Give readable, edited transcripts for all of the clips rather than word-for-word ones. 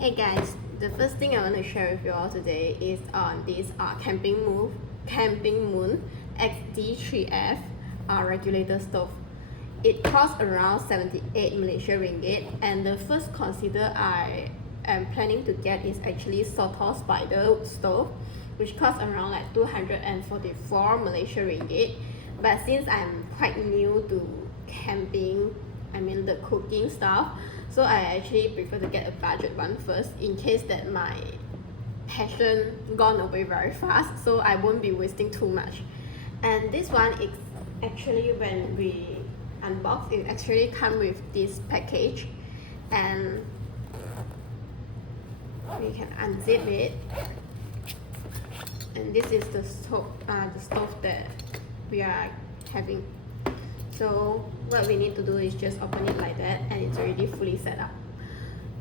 Hey guys, the first thing I want to share with you all today is on this Camping Moon XD3F regulator stove. It costs around 78 Malaysia ringgit, and the first consider I am planning to get is actually Soto Spider stove, which costs around like 244 Malaysia ringgit. But since I'm quite new to camping, the cooking stuff, so I actually prefer to get a budget one first in case that my passion gone away very fast, so I won't be wasting too much. And this one is actually, when we unbox, it actually come with this package, and we can unzip it, and this is the stove that we are having. So what we need to do is just open it like that, and it's already fully set up.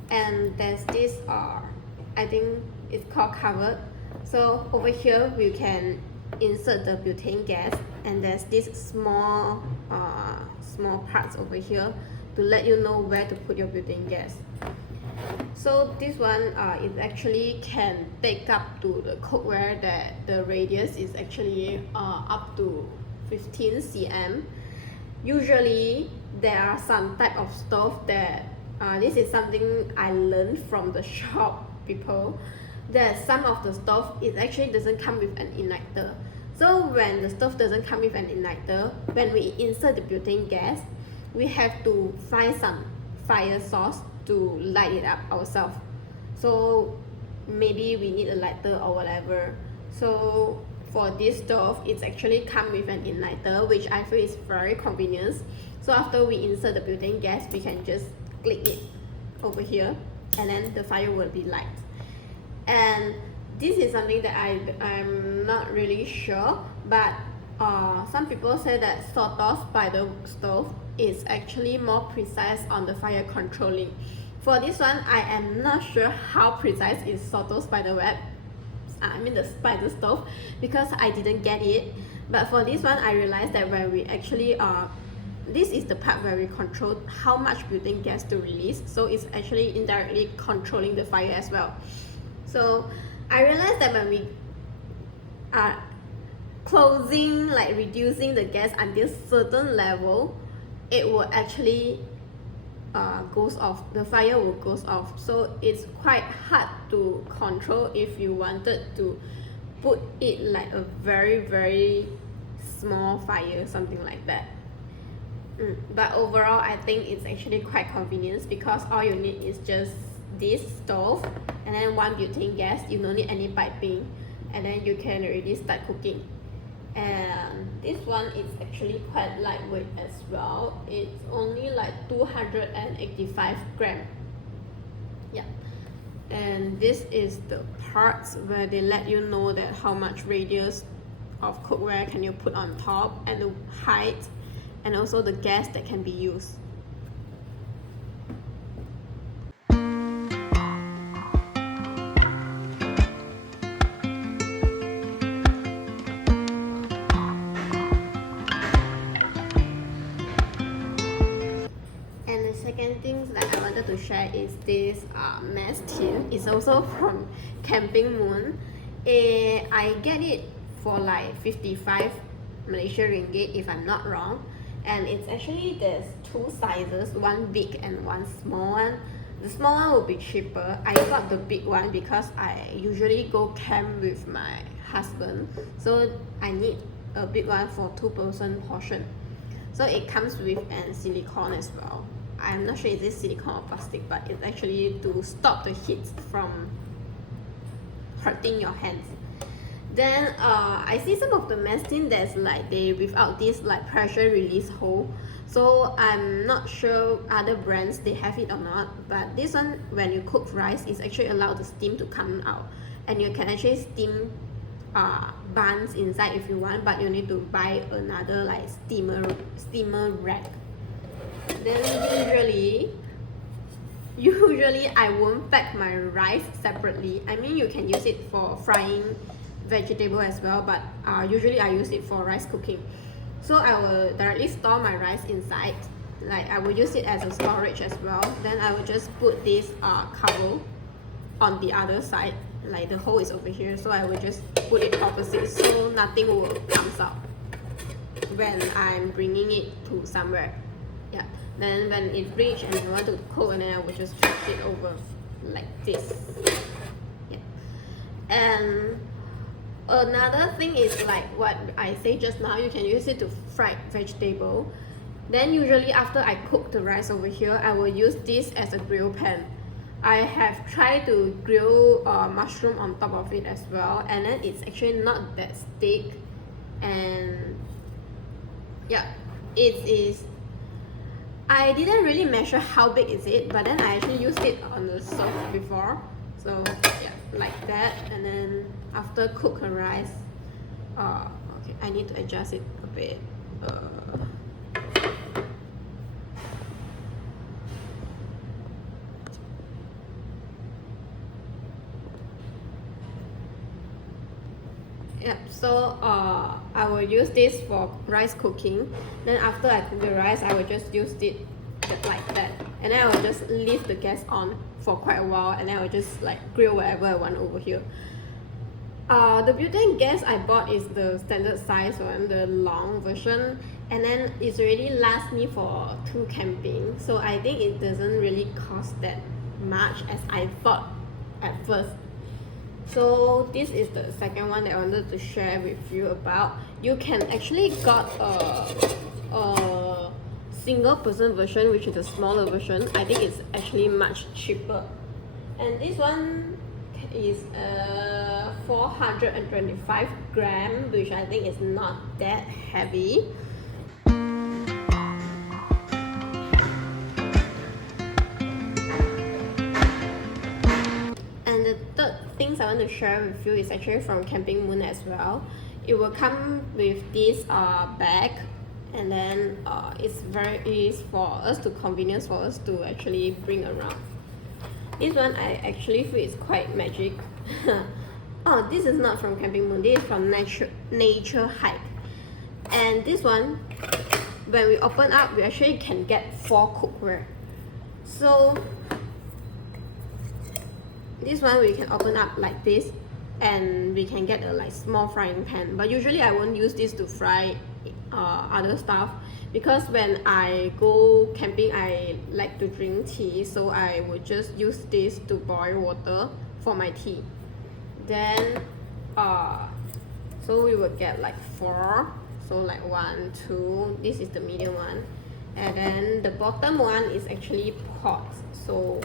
And there's this I think it's called cover. So over here we can insert the butane gas, and there's this small parts over here to let you know where to put your butane gas. So this one it actually can take up to the cookware that the radius is actually up to 15 cm. Usually there are some type of stove that this is something I learned from the shop people, that some of the stove, it actually doesn't come with an igniter. So when the stove doesn't come with an igniter, when we insert the butane gas, we have to find some fire source to light it up ourselves. So maybe we need a lighter or whatever. So for this stove, it's actually come with an igniter, which I feel is very convenient. So after we insert the butane gas, we can just click it over here, and then the fire will be light. And this is something that I'm not really sure, but some people say that Soto Spider stove is actually more precise on the fire controlling. For this one, I am not sure how precise is Soto Spider web, the spider stove, because I didn't get it. But for this one, I realized that when we actually this is the part where we control how much butane gas to release, so it's actually indirectly controlling the fire as well. So I realized that when we are closing, like reducing the gas until certain level, it will actually goes off, the fire will goes off. So it's quite hard to control if you wanted to put it like a very small fire, something like that. But overall, I think it's actually quite convenient, because all you need is just this stove and then one butane gas. You don't need any piping, and then you can already start cooking. And this one is actually quite lightweight as well. It's only like 285 grams. Yeah. And this is the parts where they let you know that how much radius of cookware can you put on top, and the height, and also the gas that can be used. Second thing that I wanted to share is this mess tin. It's also from Camping Moon. I get it for like 55 Malaysia ringgit if I'm not wrong, and it's actually, there's two sizes, one big and one small one. The small one will be cheaper. I got the big one because I usually go camp with my husband, so I need a big one for 2-person portion. So it comes with an silicone as well. I'm not sure if it's silicone or plastic, but it's actually to stop the heat from hurting your hands. Then I see some of the mess tin that's like they without this like pressure release hole. So I'm not sure other brands they have it or not, but this one, when you cook rice, is actually allowed the steam to come out, and you can actually steam buns inside if you want, but you need to buy another like steamer rack. Then usually I won't pack my rice separately. You can use it for frying vegetable as well, but usually I use it for rice cooking. So I will directly store my rice inside, like I will use it as a storage as well. Then I will just put this cover on the other side, like the hole is over here, so I will just put it opposite so nothing will come out when I'm bringing it to somewhere. Yeah. Then when it reach and I want to cook, and then I will just shift it over like this. Yeah. And another thing is like what I say just now, you can use it to fry vegetable. Then usually after I cook the rice over here, I will use this as a grill pan. I have tried to grill mushroom on top of it as well, and then it's actually not that thick, and yeah, it is. I didn't really measure how big is it, but then I actually used it on the stove before. So yeah, like that. And then after cook the rice, okay, I need to adjust it a bit. Yep, so I will use this for rice cooking. Then after I cook the rice, I will just use it like that. And then I will just leave the gas on for quite a while, and then I will just like grill whatever I want over here. The butane gas I bought is the standard size one, the long version, and then it's already last me for 2 camping. So I think it doesn't really cost that much as I thought at first. So this is the second one that I wanted to share with you about. You can actually got a single person version, which is a smaller version. I think it's actually much cheaper. And this one is 425 grams, which I think is not that heavy. Things I want to share with you is actually from Camping Moon as well. It will come with this bag, and then it's very easy for us to convenience for us to actually bring around. This one I actually feel is quite magic. Oh, this is not from Camping Moon. This is from Nature Hike. And this one, when we open up, we actually can get 4 cookware. So this one we can open up like this, and we can get a like small frying pan. But usually I won't use this to fry other stuff, because when I go camping I like to drink tea, so I would just use this to boil water for my tea. Then so we will get like 4, so like 1, 2, this is the medium one, and then the bottom one is actually pot. So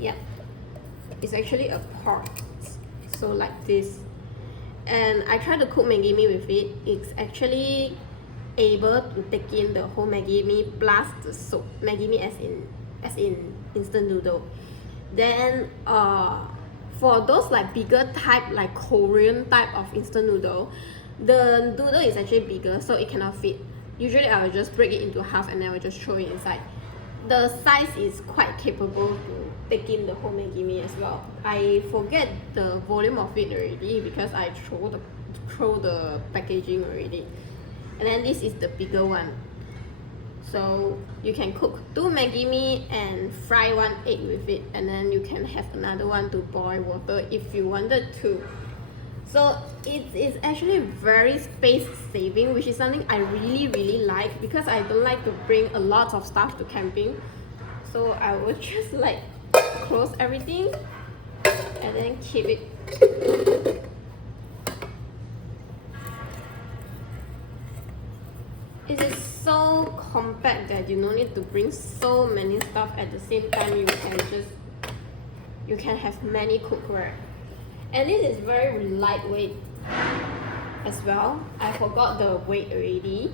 yeah, it's actually a pot, so like this. And I try to cook Maggi mee with it. It's actually able to take in the whole Maggi mee plus the soup. Maggi mee as in instant noodle. Then for those like bigger type, like Korean type of instant noodle, the noodle is actually bigger, so it cannot fit. Usually I will just break it into half and then I will just throw it inside. The size is quite capable to take in the whole Maggi mee as well. I forget the volume of it already because I throw the packaging already. And then this is the bigger one. So you can cook 2 Maggi mee and fry 1 egg with it, and then you can have another one to boil water if you wanted to. So it is actually very space saving, which is something I really like, because I don't like to bring a lot of stuff to camping. So I will just like close everything and then keep it. It is so compact that you don't need to bring so many stuff at the same time. You can have many cookware. And this is very lightweight as well. I forgot the weight already.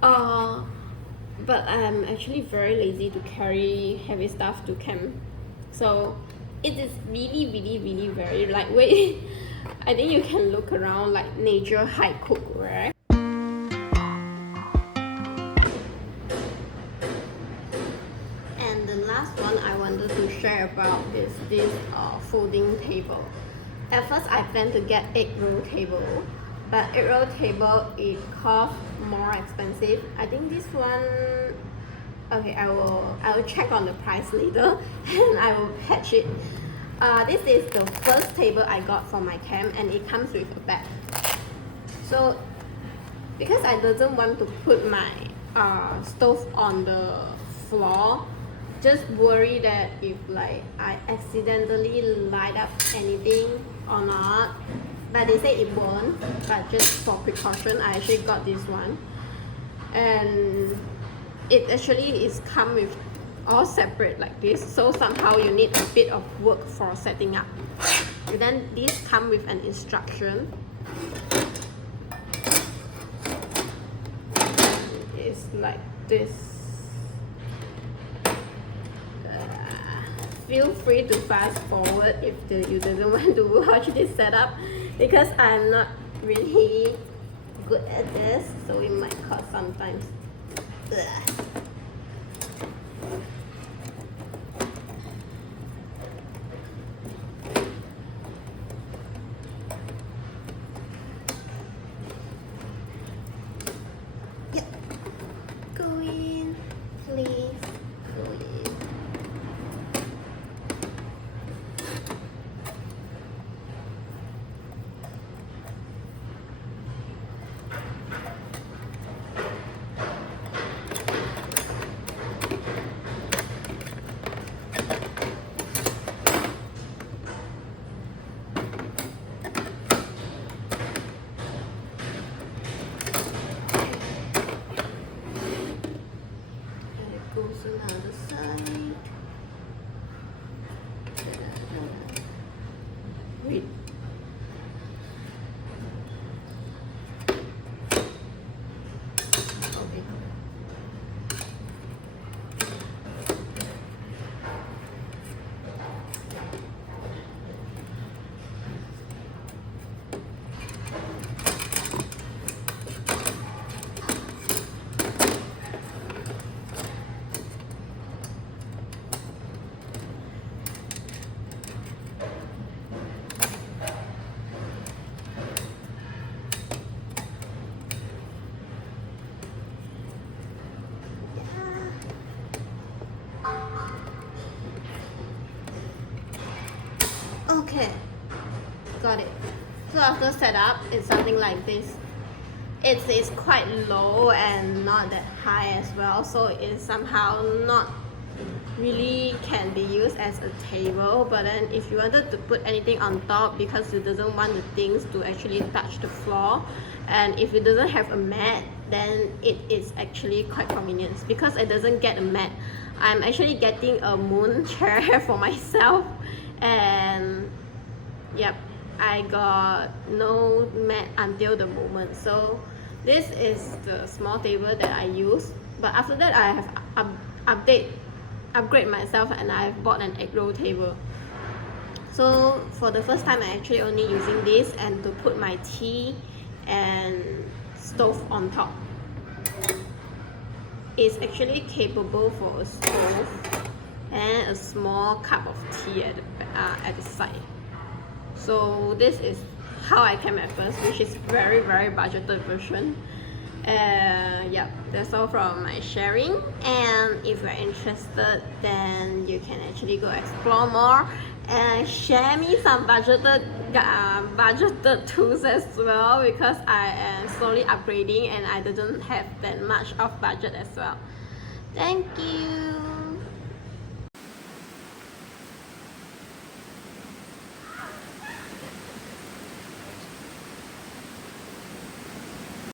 But I'm actually very lazy to carry heavy stuff to camp. So it is really very lightweight. I think you can look around like Nature Hike cookware. And the last one I wanted to share about is this folding table. At first I planned to get egg roll table, but egg roll table it costs more expensive. I think this one Okay, I will check on the price later and I will patch it. This is the first table I got for my camp, and it comes with a bag. So because I doesn't want to put my stove on the floor, just worry that if like I accidentally light up anything or not, but they say it won't, but just for precaution I actually got this one, and it actually is come with all separate like this, so somehow you need a bit of work for setting up. And then this come with an instruction. It's like this. Feel free to fast forward if you doesn't want to watch this setup, because I'm not really good at this, so it might cause sometimes. Yep. Go in, please. Go in. Goes another side. Wait. Okay. Okay, got it. So after setup, it's something like this. It is quite low and not that high as well, so it's somehow not really can be used as a table. But then if you wanted to put anything on top, because you doesn't want the things to actually touch the floor, and if it doesn't have a mat, then it is actually quite convenient. Because it doesn't get a mat, I'm actually getting a moon chair for myself, and yep, I got no mat until the moment. So this is the small table that I use, but after that I have upgrade myself, and I've bought an egg roll table. So for the first time, I actually only using this and to put my tea and stove on top. It's actually capable for a stove and a small cup of tea at the side. So this is how I came at first, which is very budgeted version. Yeah, that's all from my sharing, and if you're interested, then you can actually go explore more and share me some budgeted tools as well, because I am slowly upgrading and I didn't have that much of budget as well. Thank you.